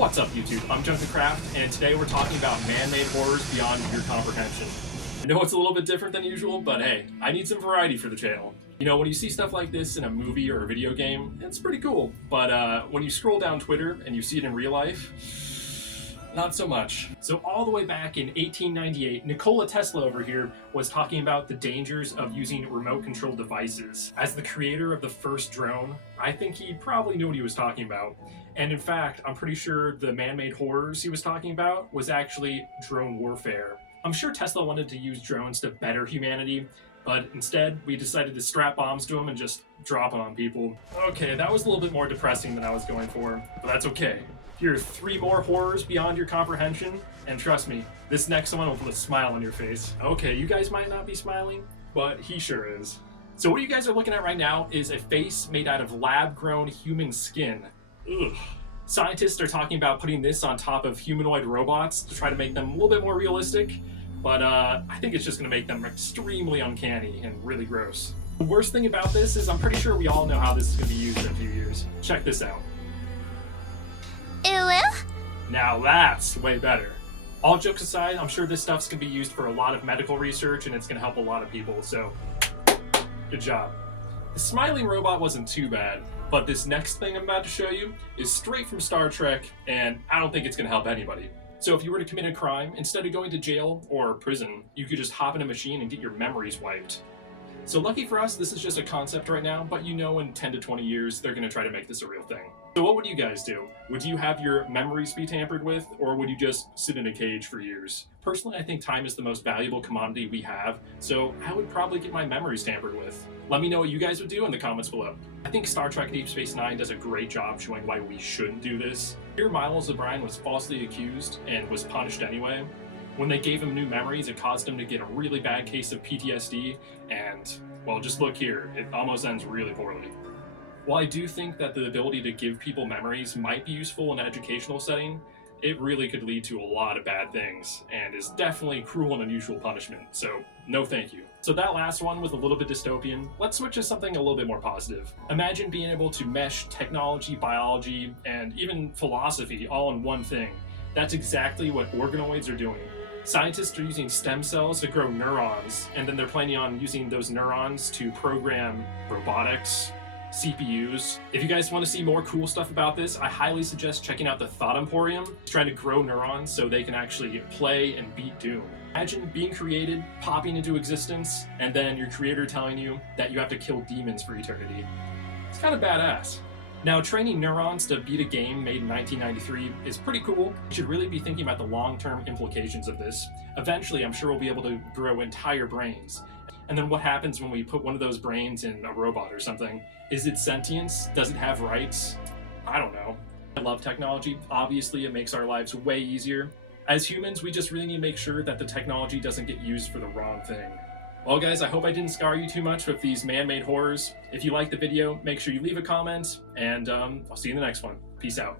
What's up, YouTube? I'm Junkthecraft, and today we're talking about man-made horrors beyond your comprehension. I know it's a little bit different than usual, but hey, I need some variety for the channel. You know, when you see stuff like this in a movie or a video game, it's pretty cool. But when you scroll down Twitter and you see it in real life, not so much. So all the way back in 1898, Nikola Tesla over here was talking about the dangers of using remote-controlled devices. As the creator of the first drone, I think he probably knew what he was talking about. And in fact, I'm pretty sure the man-made horrors he was talking about was actually drone warfare. I'm sure Tesla wanted to use drones to better humanity, but instead we decided to strap bombs to them and just drop them on people. Okay, that was a little bit more depressing than I was going for, but that's okay. Here are 3 more horrors beyond your comprehension, and trust me, this next one will put a smile on your face. Okay, you guys might not be smiling, but he sure is. So what you guys are looking at right now is a face made out of lab-grown human skin. Ugh. Scientists are talking about putting this on top of humanoid robots to try to make them a little bit more realistic, but I think it's just going to make them extremely uncanny and really gross. The worst thing about this is I'm pretty sure we all know how this is going to be used in a few years. Check this out. Now that's way better. All jokes aside, I'm sure this stuff's going to be used for a lot of medical research and it's going to help a lot of people, so good job. The smiling robot wasn't too bad, but this next thing I'm about to show you is straight from Star Trek, and I don't think it's going to help anybody. So if you were to commit a crime, instead of going to jail or prison, you could just hop in a machine and get your memories wiped. So lucky for us, this is just a concept right now, but you know in 10 to 20 years, they're going to try to make this a real thing. So what would you guys do? Would you have your memories be tampered with, or would you just sit in a cage for years? Personally, I think time is the most valuable commodity we have, so I would probably get my memories tampered with. Let me know what you guys would do in the comments below. I think Star Trek Deep Space Nine does a great job showing why we shouldn't do this. Here, Miles O'Brien was falsely accused and was punished anyway. When they gave him new memories, it caused him to get a really bad case of PTSD, and, well, just look here, it almost ends really poorly. While I do think that the ability to give people memories might be useful in an educational setting, it really could lead to a lot of bad things, and is definitely cruel and unusual punishment, so no thank you. So that last one was a little bit dystopian. Let's switch to something a little bit more positive. Imagine being able to mesh technology, biology, and even philosophy all in one thing. That's exactly what organoids are doing. Scientists are using stem cells to grow neurons, and then they're planning on using those neurons to program robotics, CPUs. If you guys want to see more cool stuff about this, I highly suggest checking out the Thought Emporium. It's trying to grow neurons so they can actually play and beat Doom. Imagine being created, popping into existence, and then your creator telling you that you have to kill demons for eternity. It's kind of badass. Now, training neurons to beat a game made in 1993 is pretty cool. You should really be thinking about the long-term implications of this. Eventually, I'm sure we'll be able to grow entire brains. And then what happens when we put one of those brains in a robot or something? Is it sentience? Does it have rights? I don't know. I love technology. Obviously, it makes our lives way easier. As humans, we just really need to make sure that the technology doesn't get used for the wrong thing. Well guys, I hope I didn't scar you too much with these man-made horrors. If you liked the video, make sure you leave a comment, and I'll see you in the next one. Peace out.